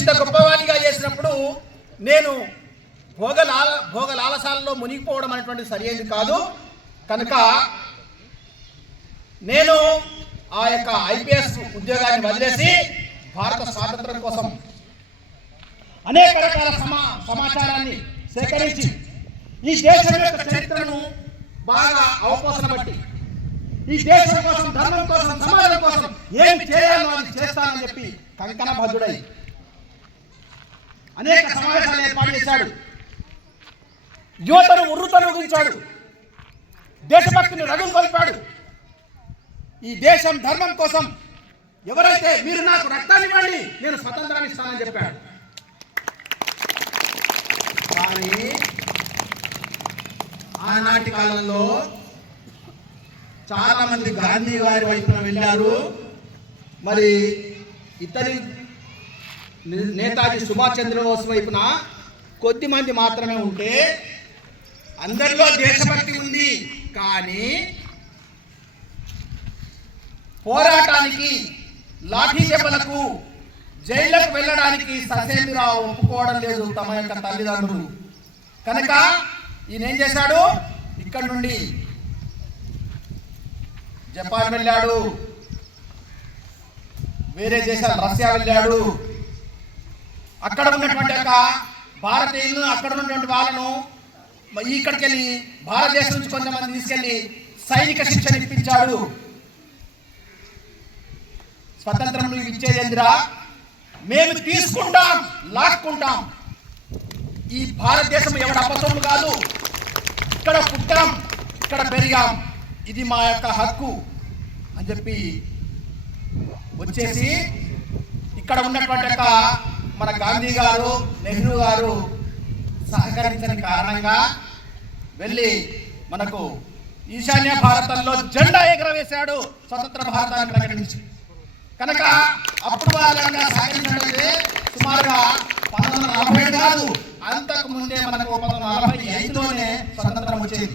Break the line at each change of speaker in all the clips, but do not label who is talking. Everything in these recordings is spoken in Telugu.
ఇంత గొప్పవాణిగా చేసినప్పుడు నేను భోగలాల భోగలాలసాలలో మునిగిపోవడం అనేటువంటి సరైనది కాదు. కనుక నేను ఆ యొక్క ఐపీఎస్ ఉద్యోగాన్ని వదిలేసి భారత స్వాతంత్రం కోసం అనేక రకాల సమా సమాచారాన్ని సేకరించి ఈ దేశం యొక్క చరిత్రను బాగా అవపోసన బట్టి ఈ దేశం కోసం ధర్మం కోసం సమాజం కోసం ఏమి చేయాలో అది చేస్తానని చెప్పి కంకణ భద్రుడై అనేక సమావేశాలు ఏర్పాటు చేశాడు. యువతను ఉర్రుతను దేశభక్తిని రగులు కొలిపాడు. ఈ దేశం ధర్మం కోసం ఎవరైతే మీరు నాకు రక్తాన్ని ఇవ్వండి నేను స్వతంత్రాన్ని ఇస్తానని చెప్పాడు. కానీ ఆనాటి కాలంలో చాలా మంది గాంధీ గారి వైపున వెళ్ళారు. మరి ఇతని నేతాజీ సుభాష్ చంద్రబోస్ వైపున కొద్ది మంది మాత్రమే ఉంటే అందరిలో దేశభక్తి ఉంది. కానీ పోరాటానికి లాఠీ దెబ్బలకు జైళ్ళకు వెళ్ళడానికి ససేమిరావు ఒప్పుకోవడం లేదు తమ యొక్క తల్లిదండ్రులు. కనుక ఈయన ఏం చేశాడు? ఇక్కడ నుండి జపాన్ వెళ్ళాడు. వేరే దేశాలు రష్యా వెళ్ళాడు. అక్కడ ఉన్నటువంటి యొక్క భారతీయులను అక్కడ ఉన్నటువంటి వాళ్ళను ఇక్కడికి వెళ్ళి భారతదేశం నుంచి కొంతమంది తీసుకెళ్ళి సైనిక శిక్షణ ఇప్పించాడు. స్వతంత్రం నువ్వు ఇచ్చేదేందిరా? మేము తీసుకుంటాం లాక్కుంటాం. ఈ భారతదేశం ఎవడ అబద్ధం కాదు. ఇక్కడ పుట్టాం ఇక్కడ పెరిగాం. ఇది మా యొక్క హక్కు అని చెప్పి వచ్చేసి ఇక్కడ ఉన్నటువంటి యొక్క మన గాంధీ గారు నెహ్రూ గారు సహకరించని కారణంగా వెళ్ళి మనకు ఈశాన్య భారతంలో జెండా ఎగరవేశాడు స్వతంత్ర భారతాన్ని ప్రకటించి. కనుక అప్పుడు వాళ్ళంగా సాగించినట్లయితే సుమారుగా పంతొమ్మిది వందల నలభై కాదు అంతకు ముందే మనకు పంతొమ్మిది వందల నలభై ఐదులోనే స్వతంత్రం వచ్చేది.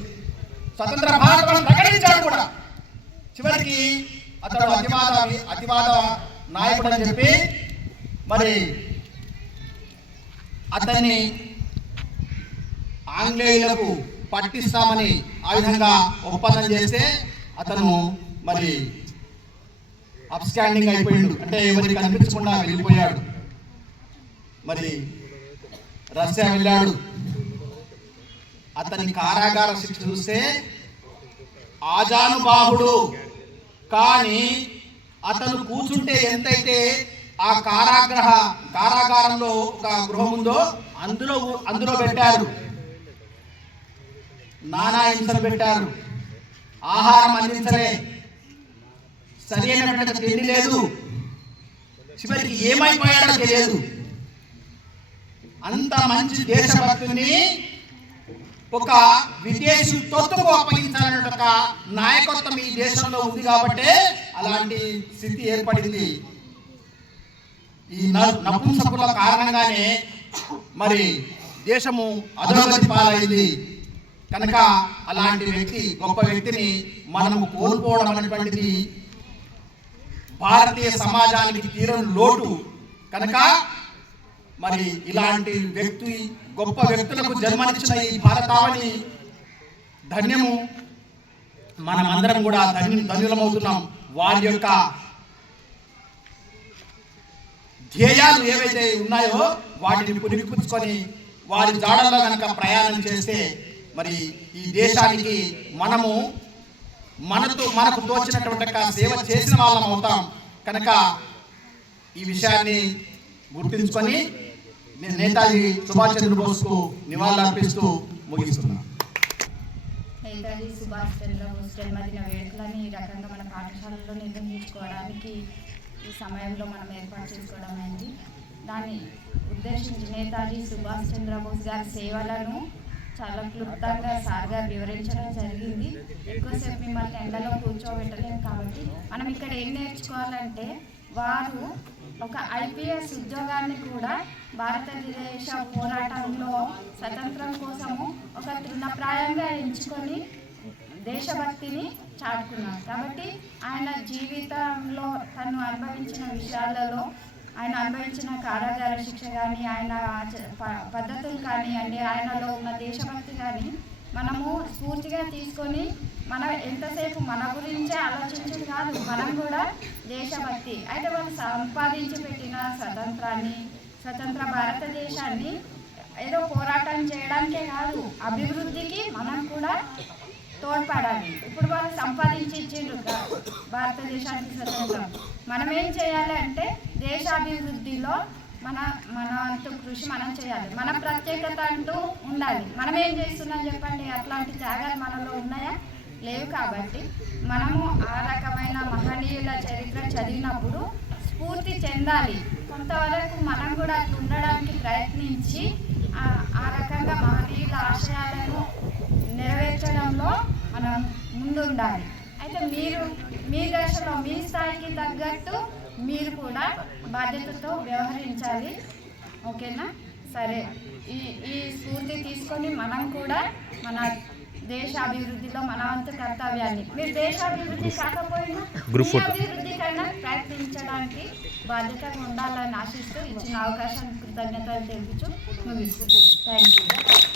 స్వతంత్ర భారతం ప్రకటించాడు కూడా. చివరికి అతడు అతివాద అతివాద నాయకుడు అని చెప్పి మరి అతన్ని ఆంగ్లేయులకు పట్టిస్తామని ఆ విధంగా ఒప్పందం చేస్తే అతను మరి అప్స్టాండింగ్ అయిపోయాడు. అంటే ఎవరికి కనిపించకుండా వెళ్ళిపోయాడు. మరి రష్యా వెళ్ళాడు. అతని కారాగార శిక్ష చూస్తే ఆజానుబాహుడు. కానీ అతను కూర్చుంటే ఎంతైతే ఆ కారాగ్రహ కారాగారంలో ఒక గృహం ఉందో అందులో అందులో పెట్టారు. నానా హింసలు పెట్టారు. ఆహారం అందించలే. సరైనటువంటి తిండి లేదు. చివరికి ఏమైపోయాడో తెలియదు. అంత మంచి దేశభక్తుని ఒక విదేశీ తొత్తుకు అప్పగించాలనే ఒక నాయకత్వం ఈ దేశంలో ఉంది కాబట్టి అలాంటి స్థితి ఏర్పడింది. ఈ న- నపుంసకుల కారణంగానే మరి దేశము అధోగతి పాలైంది. కనుక అలాంటి వ్యక్తి గొప్ప వ్యక్తిని మనము కోల్పోవడం అనేటువంటిది భారతీయ సమాజానికి తీరని లోటు. కనుక మరి ఇలాంటి వ్యక్తి గొప్ప వ్యక్తులకు జన్మనిచ్చిన ఈ భారతావని ధన్యము. మనమందరం కూడా ధన్య ధన్యులమవుతున్నాం. వారి యొక్క ధ్యేయాలు ఏవైతే ఉన్నాయో వాటిని పురిపుచ్చుకొని వారి జాడల్లో కనుక ప్రయాణం చేస్తే మరి ఈ దేశానికి మనము మనతో మనకు తోచినటువంటి సేవ చేసిన వాళ్ళం అవుతాం. కనుక ఈ విషయాన్ని గుర్తుంచుకొని నేను నేతాజీ సుభాష్ చంద్రబోస్కు నివాళులర్పిస్తూ ముగిస్తున్నాను
నేతాజీ సుభాష్ చంద్రబోస్ జన్మదిన వేడుకలని ఈ రకంగా మన పాఠశాలలో నిర్వహించుకోవడానికి ఈ సమయంలో మనం ఏర్పాటు చేసుకోవడం అయింది. దాన్ని ఉద్దేశించి నేతాజీ సుభాష్ చంద్రబోస్ గారి సేవలను చాలా క్లుప్తంగా సార్ గారు వివరించడం జరిగింది. ఎక్కువసేపు మిమ్మల్ని ఎండలో కూర్చోబెట్టలేము కాబట్టి మనం ఇక్కడ ఏం నేర్చుకోవాలంటే వారు ఒక ఐపీఎస్ ఉద్యోగాన్ని కూడా భారతదేశ పోరాటంలో స్వతంత్రం కోసము ఒక తృణప్రాయంగా ఎంచుకొని దేశభక్తిని చాటుకున్నారు కాబట్టి ఆయన జీవితంలో తను అనుభవించిన విషయాలలో ఆయన అనుభవించిన కారాగార శిక్ష కానీ ఆయన ప- పద్ధతులు కానివ్వండి ఆయనలో ఉన్న దేశభక్తి కానీ మనము స్ఫూర్తిగా తీసుకొని మనం ఎంతసేపు మన గురించే ఆలోచించడం కాదు మనం కూడా దేశభక్తి. అయితే వాళ్ళు సంపాదించి పెట్టిన స్వతంత్రాన్ని స్వతంత్ర భారతదేశాన్ని ఏదో పోరాటం చేయడానికే కాదు అభివృద్ధికి మనం కూడా తోడ్పడాలి. ఇప్పుడు వాళ్ళు సంపాదించి ఇచ్చిండ్రు భారతదేశానికి స్వతంత్రం. మనం ఏం చేయాలి అంటే దేశాభివృద్ధిలో మన మన అంత కృషి మనం చేయాలి. మన ప్రత్యేకత అంటూ ఉండాలి. మనం ఏం చేస్తున్నాం చెప్పండి? అట్లాంటి త్యాగాలు మనలో ఉన్నాయా? లేవు కాబట్టి మనము ఆ రకమైన మహనీయుల చరిత్ర చదివినప్పుడు స్ఫూర్తి చెందాలి. కొంతవరకు మనం కూడా అట్లా ఉండడానికి ప్రయత్నించి ఆ రకంగా మహనీయుల ఆశయాలను నెరవేర్చడంలో మనం ముందుండాలి. అయితే మీరు మీ దశలో మీ స్థాయికి తగ్గట్టు మీరు కూడా బాధ్యతతో వ్యవహరించాలి. ఓకేనా? సరే. ఈ ఈ స్ఫూర్తి తీసుకొని మనం కూడా మన దేశ అభివృద్ధిలో మన వంతు కర్తవ్యాన్ని మీరు దేశాభివృద్ధి కాకపోయినా
Group
మీ
photo.
అభివృద్ధికైనా ప్రయత్నించడానికి బాధ్యతగా ఉండాలని ఆశిస్తూ ఇచ్చిన అవకాశానికి కృతజ్ఞతలు తెలుపుచు ముగిస్తున్నాను. Thank you